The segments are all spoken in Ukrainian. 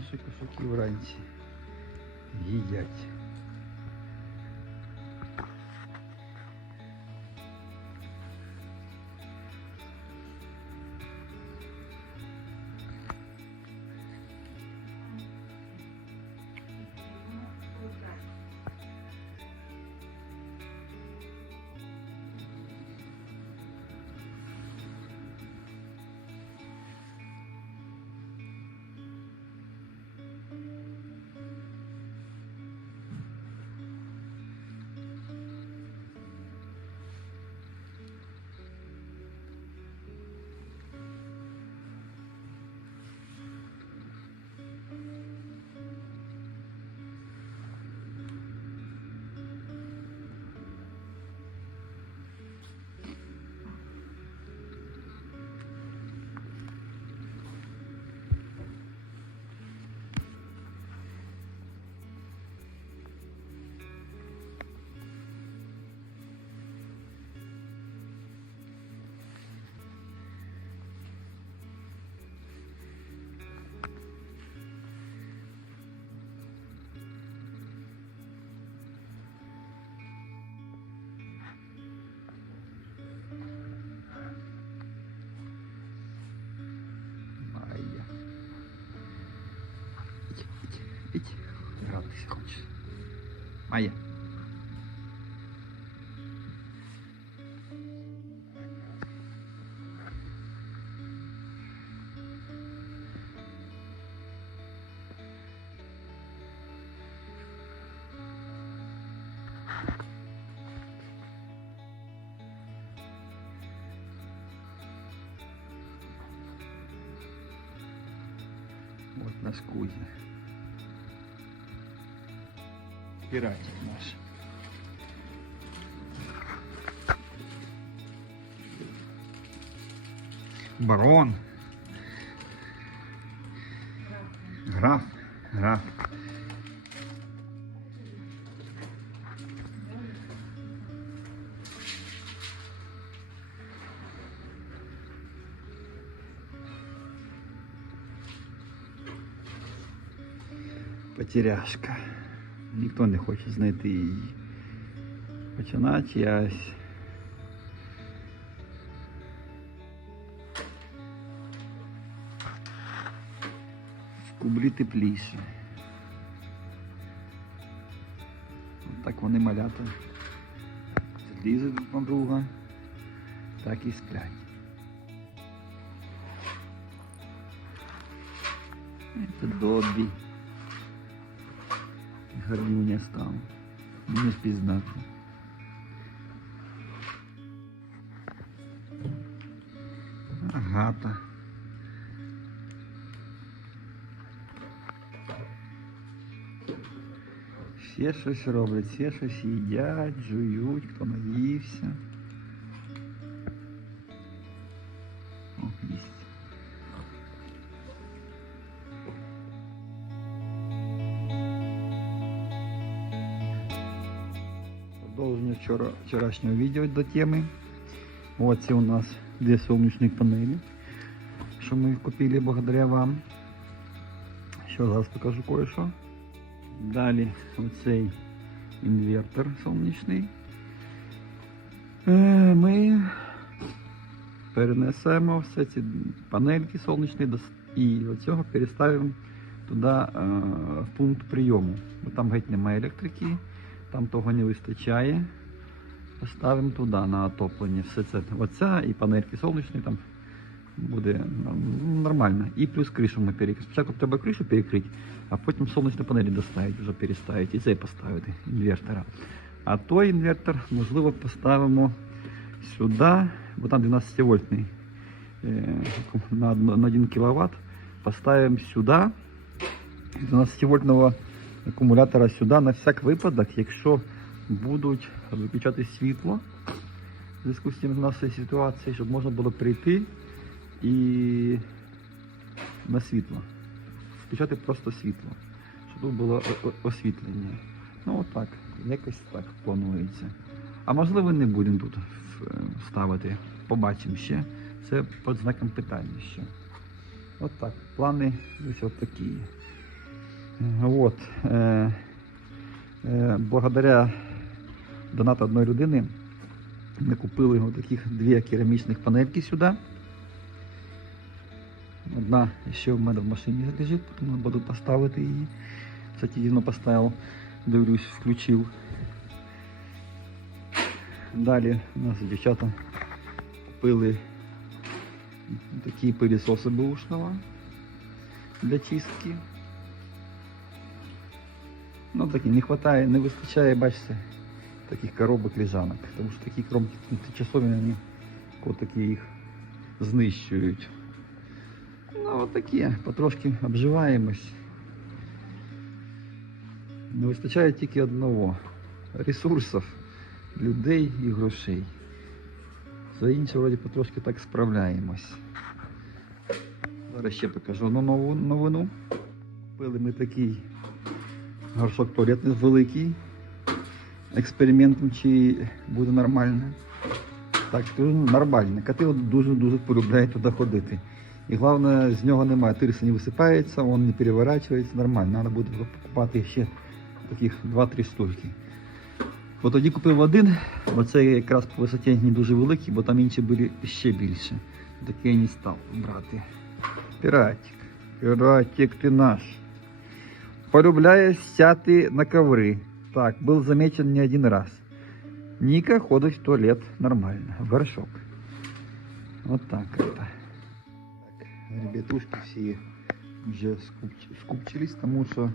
наші кошаки вранці їдять. Ведь гратися хочеш. Майя. Вот на скузе. Пиратик наш. Барон. Граф. Граф. Потеряшка. Ніхто не хоче знайти її. Починати ясь. В кублі тепліше. От так вони малята. Злізуть друг на друга, так і сплять. Це Добі. Гарнюня став. Не впізнати. Агата. Всі щось роблять, всі щось їдять, жують, хто наївся. Продовження вчора, вчорашнього відео до теми. Це у нас две солнечные панели, що ми купили благодаря вам. Ще зараз покажу кое-що. Далі оцей інвертор сонячний. Е, Ми перенесемо все ці панельки сонячні і оцього переставимо туди е, в пункт прийому. Бо там геть немає електрики, там того не вистачає. Поставимо туди на отоплення. Все це. Оця і панельки сонячні там буде нормально. І плюс кришу ми перекрити. Спочатку треба кришу перекрити, а потім сонячні панелі доставити, вже переставити і цей поставити інвертора. А той інвертор, можливо, поставимо сюди, бо там 12 вольтний е, на 1 кВт. Поставимо сюди 12 вольтного акумулятора сюди на всяк випадок, якщо будуть виключати світло в зв'язку з цим нашої ситуації, щоб можна було прийти і на світло. Включати просто світло, щоб тут було освітлення. Ну отак, якось так планується. А можливо не будемо тут ставити. Побачимо ще. Це під знаком питання ще. От так. Плани ось от такі. Вот. Е, е, благодаря донату одної людини ми купили от таких дві керамічних панельки сюди. Одна ще в мене в машині лежить, тому буду поставити її. Кстати, її поставив, дивлюсь, включив. Далі у нас дівчата купили такі пилісоси бушного для чистки. Ну такі не хватає, не вистачає, бачите, таких коробок лежанок. Тому що такі коробки тимчасові вони такі їх знищують. Ну от такі, потрошки обживаємось. Не вистачає тільки одного ресурсів, людей і грошей. Все інше вроді потрошки так справляємось. Зараз ще покажу одну нову новину. Купили ми такий горшок туалетний великий. Експериментом чи буде нормально. Так, скажу, ну, нормально. Коти дуже-дуже полюбляють туди ходити. І головне, з нього немає, тирси не висипається, він не переворачується, нормально. Треба буде покупати ще таких 2-3 штуки. Бо тоді купив один, бо це якраз по висоті не дуже великий, бо там інші були ще більше. Такий я не став брати. Піратик, піратик ти наш. Полюбляє сяти на коври. Так, был замечен не один раз. Ника ходит в туалет нормально, в горшок. Вот так это. Так, ребятушки всі вже скупч- скупчились, тому що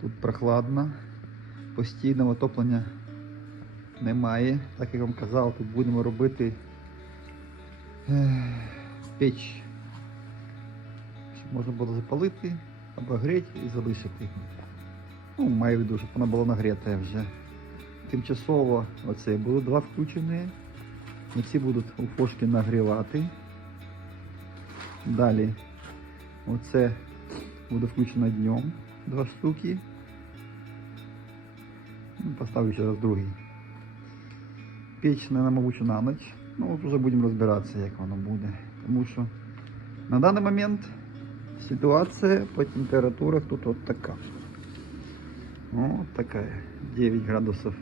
тут прохладно, постійного отоплення немає. Так як я вам казав, тут будемо робити ех, печ, щоб можна було запалити, Обогріти і залишити. Ну, маю в виду, щоб вона була нагріта вже. Тимчасово оце було два включені. Оці будуть у фошки нагрівати. Далі оце буде включено днем, два штуки. Ну, Поставлю ще раз другий. Піч, мабуть, на ніч. Ну, от вже будемо розбиратися, як воно буде. Тому що на даний момент ситуація по температурах тут от така. Вот такая. 9 градусов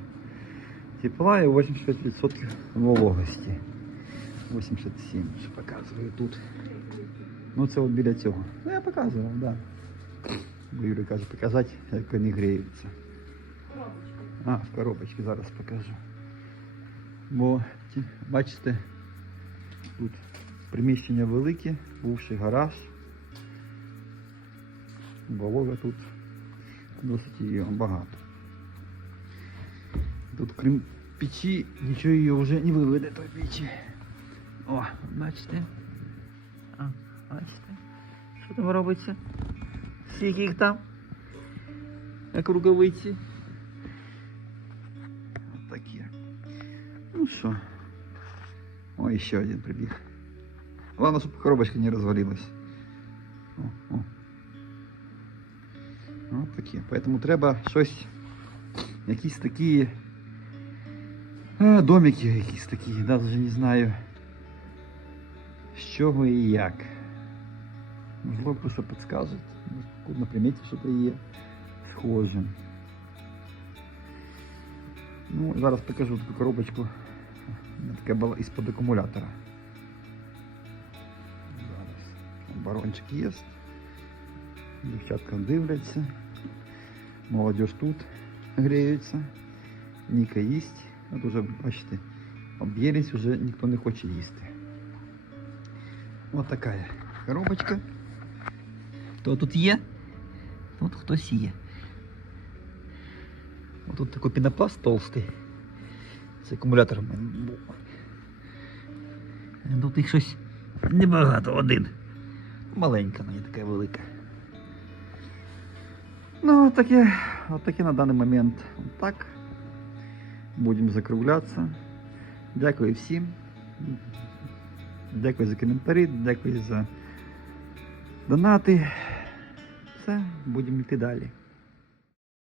тепла и 85% вологості. 87, що показую тут. Ну це от біля цього. Ну я показував, да. Бо Юрій каже, показати, як вони гріються. А, в коробочці зараз покажу. Бо, ті- бачите, тут приміщення велике, бувший гараж. Волога тут досить її багато. Тут крім печі, нічого її вже не виведе той печі. О, бачите? А, бачите? Що там робиться? Скільки їх там? Як рукавиці. От такі. Ну що? Ой, ще один прибіг. Главное, щоб коробочка не розвалилась. О, о. От такі. Поэтому треба щось, якісь такі а, домики якісь такі, навіть не знаю з чого і як. Можливо, просто підскажуть. Може, на приметі щось є схоже. Ну, зараз покажу таку коробочку. Вона така була із-під акумулятора. Зараз. Барончик є. Дівчатка дивляться. Молодіж тут гріється. Ніка їсть. От уже, бачите, об'єлись, вже ніхто не хоче їсти. Ось така коробочка. Хто тут є? Тут хтось є. Ось тут такий пінопласт толстий. Це акумулятор в мене був. Тут їх щось небагато, один. Маленька, не така велика. Ну, вот таке, вот таке на даний момент. Так. Будемо закруглятися. Дякую всім. Дякую за коментарі, дякую за донати. Все, будемо йти далі.